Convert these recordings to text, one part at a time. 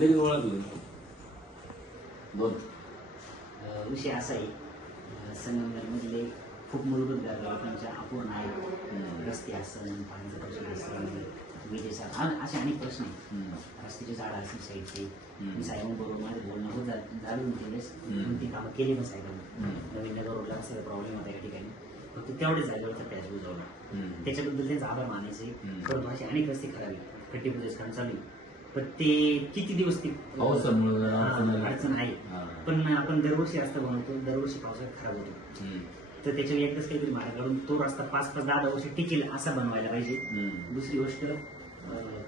लगेच ओळखलं बोल विषय असा आहे संगमनेरमधले खूप मूलभूत लोकांच्या अपूर्ण आहेत. रस्ते असन पाण्याचा प्रश्न असेल विजेचा असे अनेक प्रश्न आहेत. रस्त्याचे झाड असेल साईडचे. मी साहेबांबरोबर माझं बोलणं होत झालं दोन तीन वेळेस हम्म. दोन तीन कामं केली पण साहेबांनी हम्म. नवीन नगर रोडला सगळं प्रॉब्लेम होता या ठिकाणी फक्त तेवढेच जागेवरचा पॅच बुजवला. त्याच्याबद्दल त्यांचा आभार मानायचे. परंतु असे अनेक रस्ते खराब आहेत खड्डे बुजस काम चालू आहे. पण ते किती दिवस ते पावसामुळं हा, अडचण आली. अडचण आहे हा. पण आपण दरवर्षी रस्ता बनवतो दरवर्षी पावसाळ्यात खराब होतो हम्म. तर त्याच्यावर एकच काहीतरी मार्ग काढून तो रस्ता पाच पाच दहा दहा वर्ष टिकेल असा बनवायला पाहिजे हम्म. दुसरी गोष्ट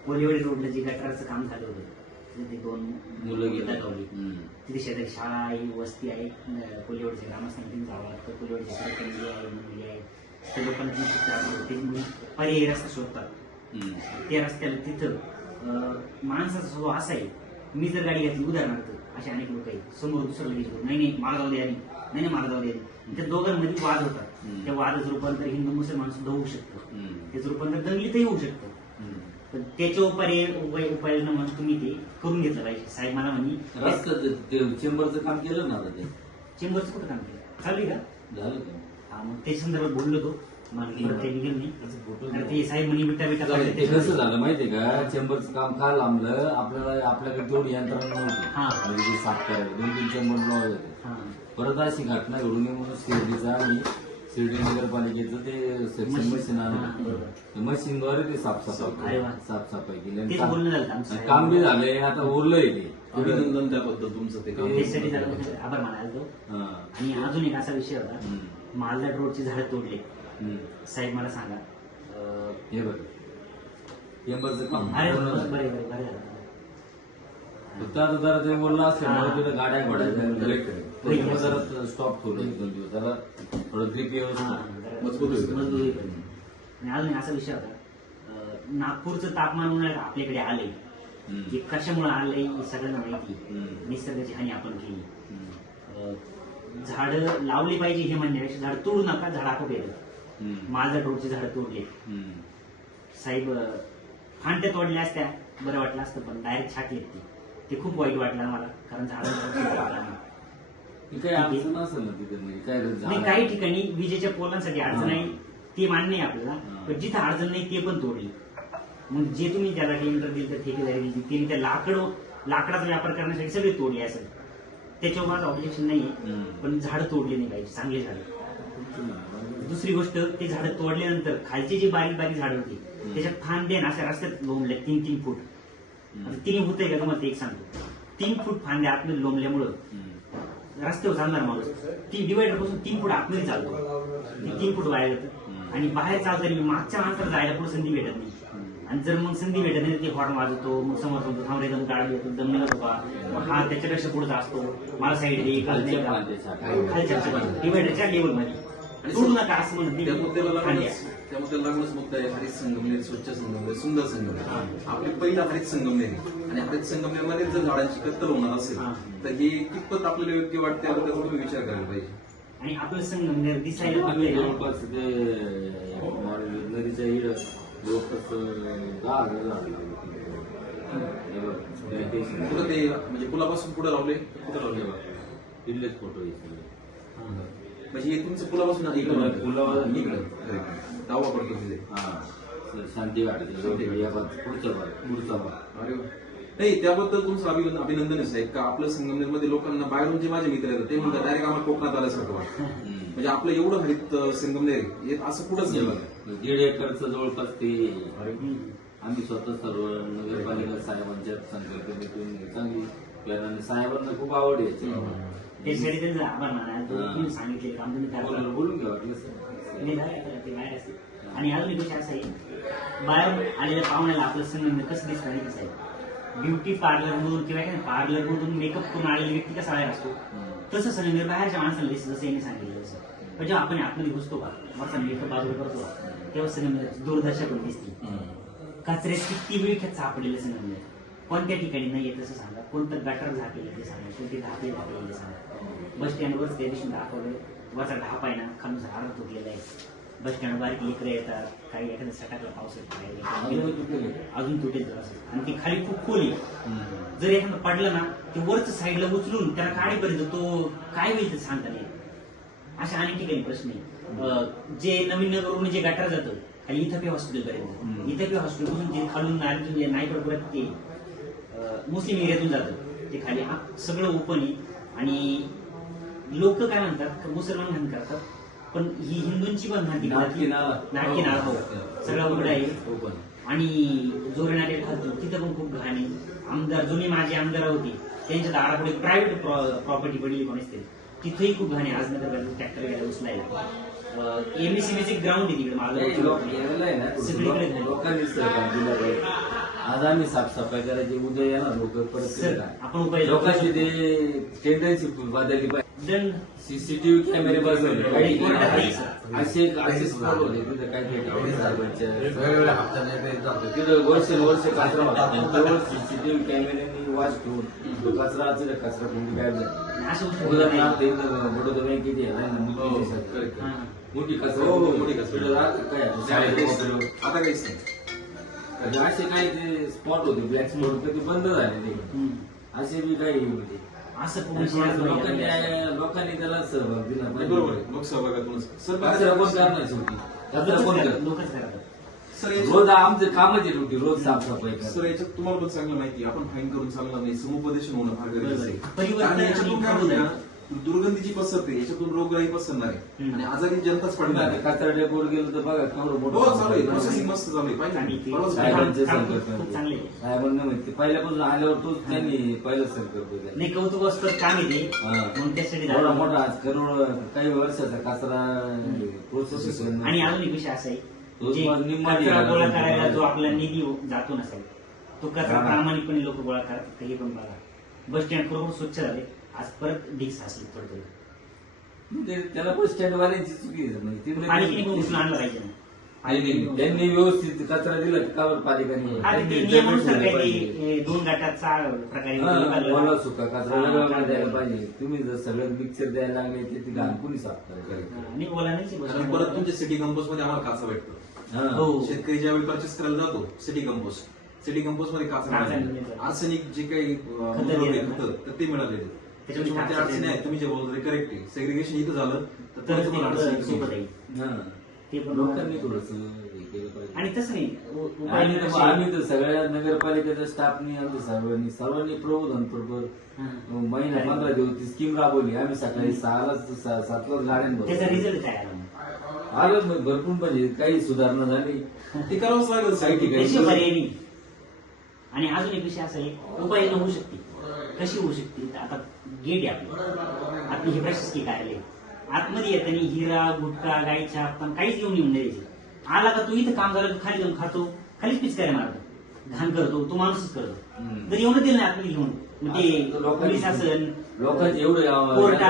कोलिवडी रोडला जे गटाराचं काम झालं होतं तिथे ते दोन मुलं गेला लावली हम्म. तिथे शेजारी शाळा आहे वस्ती आहे अं, कोलिवडच्या ग्रामस्थांनी जावं लागतं कोलिवडची सगळी फॅमिली आहे मुली आहे त्या लोकांना ती पर्यायी रस्ता शोधतात हम्म. त्या रस्त्याला तिथं माणसाचा स्वभाव असा आहे मी जर गाडी घेतली उदाहरणार्थ असे अनेक लोक आहेत. समोर दुसरं लगेच नाही नाही मला जाऊ द्या नाही नाही मला जाऊ द्या त्या दोघांमध्ये वाद होतात. त्या वादाचं रूपांतर हिंदू मुसलमान सुद्धा होऊ शकतं. त्याचं रूपांतर दंगलीतही होऊ शकतं. पण त्याच्या उपाय उपाय उपाययोजना म्हणून तुम्ही ते करून घेतलं पाहिजे. साहेब मला म्हणे चेंबरचं काम केलं ना चेंबरचं कुठं काम केलं? चालू आहे का? झालं का. हा मग ते संदर्भात बोललो तो. साहेब म्हणे बिटा बिटा ते कसं झालं माहितीये का? चेंबरचं काम का लांबलं? आपल्याला आपल्याकडे तेवढी यंत्रणा नव्हती. हा. म्हणजे ते साफ करायचं. दोन तीन चेंबर. हा. परत अशी घटना घडून नये म्हणून शिर्डीचा आणि शिर्डी नगरपालिकेचं ते सेक्शन मशीन. ते मशीनद्वारे ते साफसफाई. साफसफाई केली. काम- बी झालंय आता उरलंय ते. अभिनंदन त्याबद्दल तुमचं ते काम. झालं आभार मानायला तो. आणि अजून एक असा विषय होता. मालदाट रोडची झाडं तोडले. साहेब मला सांगा हे बघ अरे पूर्ण बरं. बरं बरं बरं झालं. फक्त आता जरा ते बोललं असेल हा. मला गाड्या घोड्या होईल. त्याच्यामुळे जरा स्टॉप ठेवलं एक दोन दिवस त्याला थोडं ग्रीप हा, व्यवस्थित जरा मजबूत होईल. मजबूत होईल. आणि अजून असा विषय होता अं, नागपूरचं तापमान उन्हाळ्यात आपल्याकडे आलंय हम्म. हे कशामुळे आलंय हे सगळ्यांना माहिती हम्म. निसर्गाची हानी आपण केली हम्म. झाड लावली पाहिजे हे म्हणण्यापेक्षा झाड तोडू नका झाड आपोआप हम्म. माझा रोडची झाडं तोडले. साहेब अं, फांद्या तोडल्या असत्या. बरं वाटलं असतं पण डायरेक्ट छाटलेत ते. ते खूप वाईट वाटलं मला कारण झाडांचा ती काही अडचण असेल ना तिथे म्हणजे काय नाही? काही ठिकाणी विजेच्या पोलांसाठी अडचण. आहे. ते मान्य आहे आपल्याला. पण जिथं अडचण नाही ते पण तोडली. मग जे तुम्ही त्याला टेंडर दिलं तर ठेकेदारी दिली. त्यांनी त्या लाकड लाकडाचा व्यापार करण्यासाठी सगळे तोडले असेल. त्याच्यावर माझं ऑब्जेक्शन नाही. पण झाडं तोडली नाही पाहिजे चांगले झाडं. दुसरी गोष्ट ते झाडं तोडल्यानंतर खालची जी बारीक बारीक झाडं होती त्याच्यात फांद्या ना अशा रस्त्यात लोंबल्या तीन तीन फूट. आता तिने होतंय का तुम्हाला ते एक सांगतो. तीन फूट फांद्या आतमध्ये लोंबल्यामुळं. रस्त्यावर चालणार माणूस. ती डिवायडरपासून तीन फूट आतमध्ये चालतो. ती तीन फूट वाया जातं. आणि बाहेर चालताना मागच्या माणसाला जायला पुढे संधी भेटत नाही. आणि जर मग संधी भेटत नाही ते हॉर्न वाजवतो मग समोर थांबले दम काढ देतो दम नाही बाबा? मग हा त्याच्यापेक्षा पुढचा असतो. मला साईड दे? खालच्या खालच्या डिवायडरच्या लेवल सोडू नका असं म्हणत त्या मुद्द्याला लागूनच त्या मुद्द्याला लागूनच मुद्दा आहे हरित संगमनेर स्वच्छ संगमनेर सुंदर संगमनेर आपली पहिला हरित संगमनेर आहे. आणि हरित संगमनेरमध्ये जर झाडांची कत्तल होणार असेल हा. तर हे कितपत आपल्याला योग्य वाटते यावर त्याचा तुम्ही विचार करायला पाहिजे आणि आपलं संगमनेर दिसायला आहे. जवळपास ते नदीच्या इड जवळपास दहा हजार झाडं लावली. हे बघ, irrigation. कुठं ते म्हणजे पुलापासून पुढे लावले कुठं लावले बघ, इथलेच फोटो आहे सगळे. म्हणजे तुमचं पुलापासून इकडं पुलावर- इकडं. दावा पडतो तिथे. हा. शांती. वाटते या पुढचा भाग पुढचा भाग अरे वा. नाही त्याबद्दल तुमचं अभिनंदन अभिनंदन आहे का आपलं संगमनेरमध्ये लोकांना बाहेरून जे माझे मित्र आहेत ते म्हणतात डायरेक्ट आम्हाला कोकणात आल्यासारखं वाटतं. म्हणजे आपलं एवढं हरित अं, संगमनेर आहे, हे असं कुठंच नाही बघा, दीड एकरचं जवळपास ते. आम्ही स्वतः सर्व नगरपालिका साहेबांच्या संकल्पनेतून चांगली प्रेरणा आणि साहेबांना खूप आवड आहे याची. त्याच्यासाठी त्यांचा आभार माना. तुम्ही सांगितले काम तुम्ही बोलून करा बोलून घ्या वाटलं सर. मी नाही आता ते बाहेर असते आणि अजून एक असा आहे बाहेर आलेल्या पाहुण्याला आपलं संगमनेर कसं दिसतं नाही कसं आहे ब्युटी पार्लर मधून किंवा काय पार्लर मधून मेकअप करून आलेली व्यक्ती कसा बाहेर असतो तसं संगमनेर बाहेरच्या माणसाला दिसतं जसं यांनी सांगितलं तसं. पण जेव्हा आपण आतमध्ये घुसतो का वरचा मेकअप बाजूला करतो का, तेव्हा संगमनेर दूरदर्शक पण दिसते. कचऱ्यात किती वेळ सापडलेलं संगमनेर कोणत्या ठिकाणी नाही तसं सांगा. कोणतं गटर झाकलेलं ते सांगा. कोणते धापे झाकलेले सांगा. बस स्टँडवर त्या दिवशी दाखवलं वरचा ढाप आहे ना खालून झाड तुटलेला आहे बस स्टँड बारीक लेकरं येतात. काही एखाद्या सटाकला पाऊस येतो अजून एखादं- तुटेल. जरा. आणि ते खाली खूप खोल आहे. जर एखादं पडलं ना ते वरच साईडला उचलून त्याला काढीपर्यंत तो काय होईल ते सांगता नाही. अशा अनेक ठिकाणी प्रश्न आहे. जे नवीन नगरवरून जे गटार जातं खाली इथं हॉस्पिटल पर्यंत. इथं हॉस्पिटलपासून जे खालून जे नाईकवाडपुरात ते अं, मुस्लिम एरियातून जातं. ते खाली हा सगळं ओपन आहे आणि लोक काय म्हणतात मुसलमान घाण करतात. पण ही हिंदूंची पण घाण नाटकी. नाटकी नाला हो. सगळा उघडा आहे. ओपन. आणि जोरे नाटे खालतो. तिथं पण खूप घाण. आहे आमदार जुनी माझी आमदार होती. त्यांच्या दारापुढे प्रायव्हेट प्रॉपर्टी पडली कोणीच तरी तिथेही खूप घाण. आहे आज नगर ट्रॅक्टर गाड्या उचलायला. एमएससीबीचे ग्राउंड आहे तिकडे. माझं सगळीकडे आज आम्ही साफसफाई करायची उद्या येणार लोक परत आपण उपाय- लोकांची ते टेंडन्सी बदलली पाहिजे दंड सीसीटीव्ही कॅमेरे बसवले आणि. असे असे स्पॉट होते तिथं काय काही वेगवेगळ्या हप्त्याने ते जातो. तिथं वर्ष वर्ष कचरा होता सीसीटीव्ही कॅमेऱ्यांनी वॉच ठेवून तो कचरा तिथं कचरा कोणती काय झाला गोष्टी होत उदाहरणार्थ नाही. इथं बडोदा बँकेची आहे ना, हो, दिसत. हा. मोठी कचरा हो, मोठी कचरा. काय. आता काहीच नाही म्हणजे असे काही ते स्पॉट होते ब्लॅक स्पॉट ते बंद झालेले. असे बी काही होते. असं पोलीस शाळा लोकांनी नाही. लोकांनी त्याला सहभाग दिला पाहिजे. बरोबर आहे. मग सहभागातूनच सर कचरा कोण करणार शेवटी? कचरा कोण करणार? लोकच करतात सर याच्यात- रोज आमचं कामच आहे ड्युटी रोज साफसफाई सर करा याच्यात तुम्हाला पण चांगलं माहिती आहे. आपण फाईन करून चालणार नाही. समुपदेशन होणं फार गरजेचं आहे. परिवर्तन कारण याच्यातून आणि काय होतं? ना, प्रबोधन. दुर्गंधीची पसरते याच्यातून रोगराई पसरणार आहे. आणि आजारी जनताच पडणार आहे कचरा डेपोट गेलं तर बघा केवढं मोठं हो चालू आहे. प्रोसेसिंग मस्त चालू आहे पाहिजे पाहिलं. साहेबांना माहिती पहिल्यापासून आल्यावर तोच त्यांनी पहिलंच संकल्प केला. नाही कौतुकास्पद काम येते हा. त्यासाठी एवढा झालं. मोठा आज करोड काही वर्षाचा कचरा प्रोसेस आणि अजून एक विषय असा आहे. गोळा करायला जो आपला निधी जातो नसेल तो कचरा हा. प्रामाणिकपणे लोक गोळा करतात हे पण बघा बस स्टँड बरोबर स्वच्छ झाले आज परत डिक्स असले थोडं ते- त्याला बस स्टँड वाल्यांची चुकी आहे. म्हणजे पण आणलं पाहिजे नाही, नाही, त्यांनी व्यवस्थित कचरा दिला की का बरं पालिकांनी आता ते त्यांनी नियमानुसार जमीन काही पाहिजे. ते, ए, दोन गटाचा प्रकारे हा, विभागला. ओला सुका कचरा हा, वेगळा द्यायला पाहिजे तुम्ही जर सगळं मिक्सर द्यायला लागले ते ती घाण कोणी साफ करायचं हा, आणि ओला नाही बस आणि परत तुमच्या सिटी कंपोस्टमध्ये आम्हाला काचा भेटतो हा. हो. शेतकरी ज्यावेळी परचेस करायला जातो सिटी कंपोस्ट सिटी कंपोस्टमध्ये काचा काचा मिळाली. मिळतात. आर्सेनिक जे काही अं, खतं. खतं, तर ते मिळालेले त्याच्यामध्ये अडचणी आहेत तुम्ही जे बोलतो करेक्ट आहे. सेग्रिगेशन इथं झालं तर हा. लोकांनी थोडस आणि तसं नाही उपाय आम्ही तर सगळ्या नगरपालिकेच्या स्टाफनी आमच्या सर्वांनी सर्वांनी प्रबोधन बरोबर हा. महिना पंधरा दिवस ती स्कीम राबवली. आम्ही सकाळी सहालाच सा- सातलाच गाड्यांवर रिझल्ट काय आला मग? भरपूर म्हणजे काही सुधारणा झाली. ते करावंच लागेल. काही ठिकाणी. आणि अजून एक विषय असा आहे उपाययोजना होऊ शकते. कशी होऊ शकते? आता गेट आहे आपली हे प्रशासकीय कार्यालय आतमध्ये येताना हिरा गुटखा गाईच्या पण काहीच घेऊन येऊन द्यायचे आला का तू इथं काम झालं की खाली जाऊन खातो खालीच पिचकाऱ्या मारतो. घाण करतो तो माणूसच करतो. जर एवढं दिलं ना आतमध्ये घेऊन. लोकांनी- पोलीस असन लोकांचे एवढे कोर्ट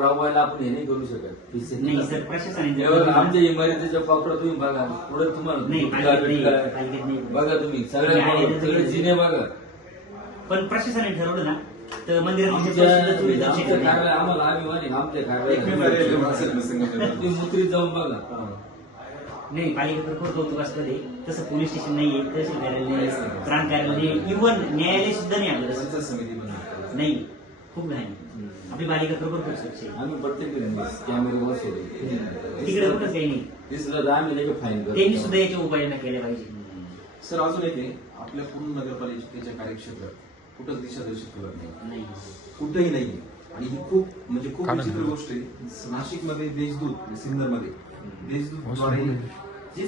राबवायला आपण हे नाही करू शकत. नाही सर प्रशासनाने आमच्या इमारतीच्या पापडा तुम्ही बघा पुढे तुम्हाला नाही. बघा तुम्ही सगळे तर सगळे जिने बघा. पण प्रशासनाने ठरवलं ना तर मंदिरात सुद्धा नाही. कार्यालय आम्हाला अभिमान आहे आमच्या मुत्रीत जाऊन बघा. नाही पालिकेचं खूप कौतुकास्पद आहे तसं पोलीस स्टेशन नाहीये तहसील कार्यालय प्रांत कार्यालय इव्हन न्यायालय सुद्धा नाही आपलं तसं. नाही. खूप घाण आपली बालिका बरोबर खूप स्वच्छ आहे आम्ही प्रत्येक कॅमेरे बसवले तिकडे कुठंच काही नाही. दिसलं तर आम्ही फाईन त्यांनी सुद्धा याच्या उपाययोजना केल्या पाहिजे. सर अजून एक आपल्या पूर्ण नगरपालिकेच्या कार्यक्षेत्रात कुठंच दिशादर्शक कलर नाही. नाही. कुठेही नाहीये आणि ही खूप म्हणजे खूप विचित्र गोष्ट आहे. नाशिकमध्ये देशदूत सिन्नरमध्ये देशदूत जे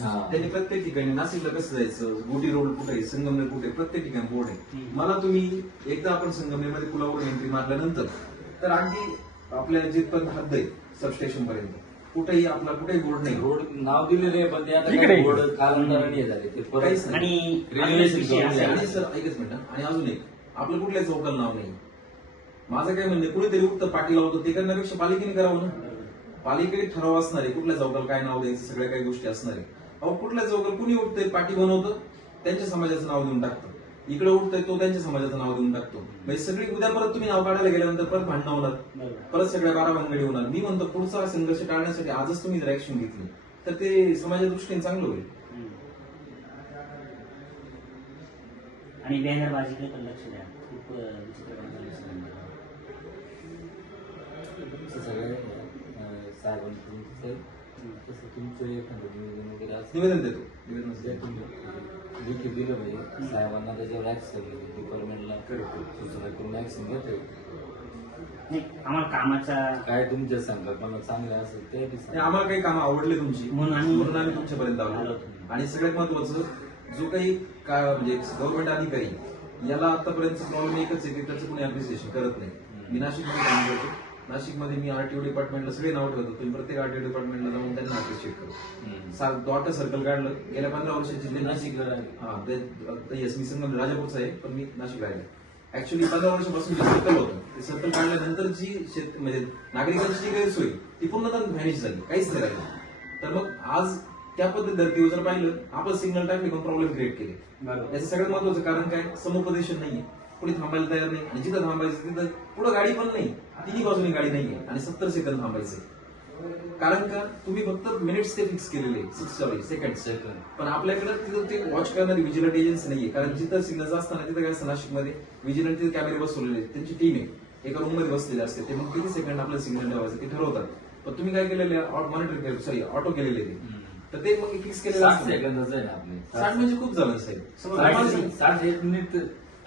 हा. त्यांनी प्रत्येक ठिकाणी नाशिकला कसं जायचं? गोटी रोड कुठे आहे? संगमनेर कुठे प्रत्येक ठिकाणी बोर्ड आहे. मला तुम्ही एकदा आपण संगमनेरमध्ये पुलावरून एंट्री मारल्यानंतर तर अगदी आपल्या जिथपर्यंत हद्द आहे सबस्टेशन पर्यंत कुठेही आपला कुठेही बोर्ड नाही. रोड नाव दिलेले आहे पण ते आता कालांतराने हे झाले. ते परत नाही. आणि रेल्वे अजून एक विषय असा आहे. आणि सर एकच मिनिट. आणि अजून एक आपलं कुठल्याच चौकाला नाव नाही. माझं काय म्हणणं कुणीतरी उक्त पाठी लावतो ते करण्यापेक्षा पालिकेने करावं ना. पालिकेने ठराव असणार आहे कुठल्या चौकाला काय नाव द्यायचं सगळ्या काही गोष्टी असणार आहे. अहो कुठल्या चौकाला कुणी उठतंय पाठी बनवतं त्यांच्या समाजाचं नाव देऊन टाकतं. इकडे उठतोय तो त्यांच्या समाजाचं नाव देऊन टाकतो. म्हणजे सगळी उद्या परत तुम्ही नाव काढायला गेल्यानंतर परत भांडणं होणार. परत सगळ्या बारा भानगडी होणार. मी म्हणतो पुढचा संघर्ष टाळण्यासाठी आजच तुम्ही जर ऍक्शन घेतली. तर ते समाजाच्या दृष्टीने चांगलं होईल. आणि बॅनरबाजीकडे पण लक्ष द्या. खूप विचित्र सगळे तसं तुमचं एखादं निवेदन वगैरे असं निवेदन देतो. निवेदन जे तुम्ही. लिखित दिलं पाहिजे साहेबांना त्याच्यावर ऍक्शन डिपार्टमेंटला सूचना करून घेता नाही आम्हाला कामाचा काय तुमच्या संकल्पना चांगल्या असेल ते बी आणि सांगा. आम्हाला काही कामं आवडले तुमची. म्हणून आम्ही- म्हणून आम्ही तुमच्यापर्यंत आलो. आलो. आणि सगळ्यात महत्वाचं जो काही का म्हणजे गव्हर्नमेंट अधिकारी याला आतापर्यंत प्रॉब्लेम एकच आहे की त्याचं कोणी अप्रिसिएशन करत नाही. मी नाशिकमध्ये काम करतो. नाशिकमध्ये मी आरटीओ डिपार्टमेंटला सगळे नाव ठेवतो तुम्ही प्रत्येक आरटीओ डिपार्टमेंटला जाऊन त्यांना अप्रिशिएट करो. हम्म. सा- डॉटर सर्कल काढलं. गेल्या पंधरा वर्षाची जे नाशिकला राहिले. हा ते येस मी संगम राजापूरचा आहे पण मी नाशिक राहिले. ऍक्च्युली पंधरा वर्षापासून जे सर्कल होतं ते सर्कल काढल्यानंतर जी शेत म्हणजे नागरिकांची जी गैरसोय ती पूर्णतः व्हॅनिश झाली. काहीच नाही. राहिलं तर मग आज त्या पद्धती धर्तीवर जर पाहिलं आपण सिग्नल पण प्रॉब्लेम क्रिएट केले. याचं सगळ्यात महत्वाचं कारण काय? समुपदेशन नाहीये. कुणी थांबायला तयार नाही. आणि जिथं थांबायचं तिथं पुढे गाडी पण नाही. तिन्ही बाजूनी गाडी नाहीये. आणि सत्तर सेकंद थांबायचंय कारण का? तुम्ही फक्त मिनिट्स ते फिक्स केलेले. Six sorry second Second. पण आपल्याकडे तिथं ते वॉच करणारी विजिलंट एजन्सी नाहीये. कारण जिथं सिग्नल असताना तिथं काय नाशिकमध्ये विजिलंट कॅमेरे बसवलेले. त्यांची टीम आहे. एका रूममध्ये बसलेली असते. ते मग किती सेकंड आपल्याला सिग्नल ठेवायचं? ते ठरवतात. पण तुम्ही काय केलेले मॉनिटर सॉरी ऑटो केलेले ते. तर ते मग फिक्स केलेलं साठ आहे म्हणजे खूप झालं साहेब. नाही. साठ एक मिनिट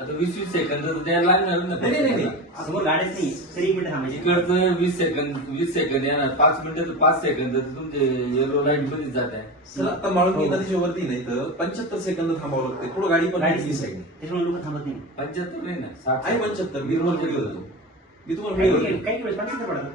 आता वीस वीस सेकंद तर द्यायला लागणार ना. नाही नाही नाही, समोर तरी एक मिनिट थांबायची इकडचं वीस सेकंद वीस सेकंद येणार. पाच मिनिटं तर पाच सेकंद तर तुमचे येलो लाइटमध्ये जात आहे. सर आता माळुंगी नदीच्या वरती नाही तर पंच्याहत्तर सेकंद थांबावं लागते पुढे गाडी पण गाडीच वीस नाही. आहे त्याच्यामुळे लोक थांबत नाही. पंच्याहत्तर नाही ना साठ आहे पंच्याहत्तर. मी तुम्हाला व्हिडिओ देतो मी तुम्हाला काही व्हिडिओ काही देतो काही वेळेस पंच्याहत्तर पडतात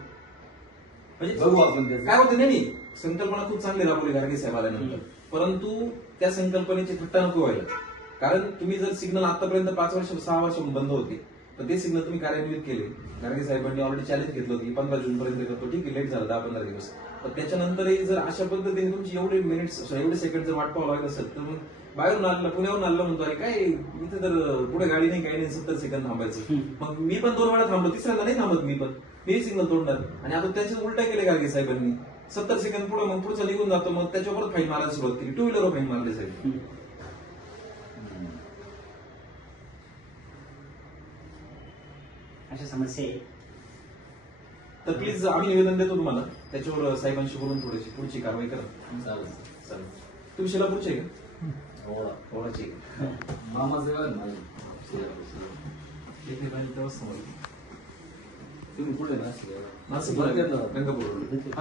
म्हणजे बघू आपण त्याचं. काय होतं नाही नाही. संकल्पना खूप चांगली राबवली गाडगे साहेब आल्यानंतर. परंतु त्या संकल्पनेची थट्टा नको व्हायला कारण तुम्ही जर सिग्नल आतापर्यंत पाच वर्ष सहा वर्ष बंद होते तर ते सिग्नल तुम्ही कार्यान्वित केले. गाडगे साहेबांनी ऑलरेडी चॅलेंज घेतलं होतं की पंधरा जून पर्यंत करतो ठीक आहे लेट झालं दहा पंधरा दिवस. पण त्याच्यानंतरही जर अशा पद्धतीने तुमची एवढे मिनिट्स एवढे सेकंड जर वाट पाहावं लागत असेल तर मग बाहेरून आलं पुण्यावरून आलं म्हणतो अरे काय इथे तर पुढे गाडी नाही काही नाही सत्तर सेकंद थांबायचं. मग मी पण दोन वेळा थांबलो तिसऱ्यांदा नाही थांबत मी पण. मी सिग्नल तोडणार. आणि आता त्याचे उलटा केले गाडगे साहेबांनी? सत्तर सेकंद पुढे मग पुढचा निघून जातो मग त्याच्यावर फाईन मारायला सुरुवात केली. टू व्हीलर फाईन मारले साहेब. अशा समस्या आहेत. तर प्लीज आम्ही निवेदन देतो तुम्हाला. त्याच्यावर साहेबांशी बोलून थोडीशी पुढची कारवाई करा. चालेल चालेल. तुम्ही शेलापूरचे आहे का? ओळा ओळाची आहे. का? मामाचं गाव आहे माझं? शेजारी, शेजारी. इथे पाहिजे तेव्हाच समजेल. तुम्ही कुठे नाशिक. गंगापूर रोड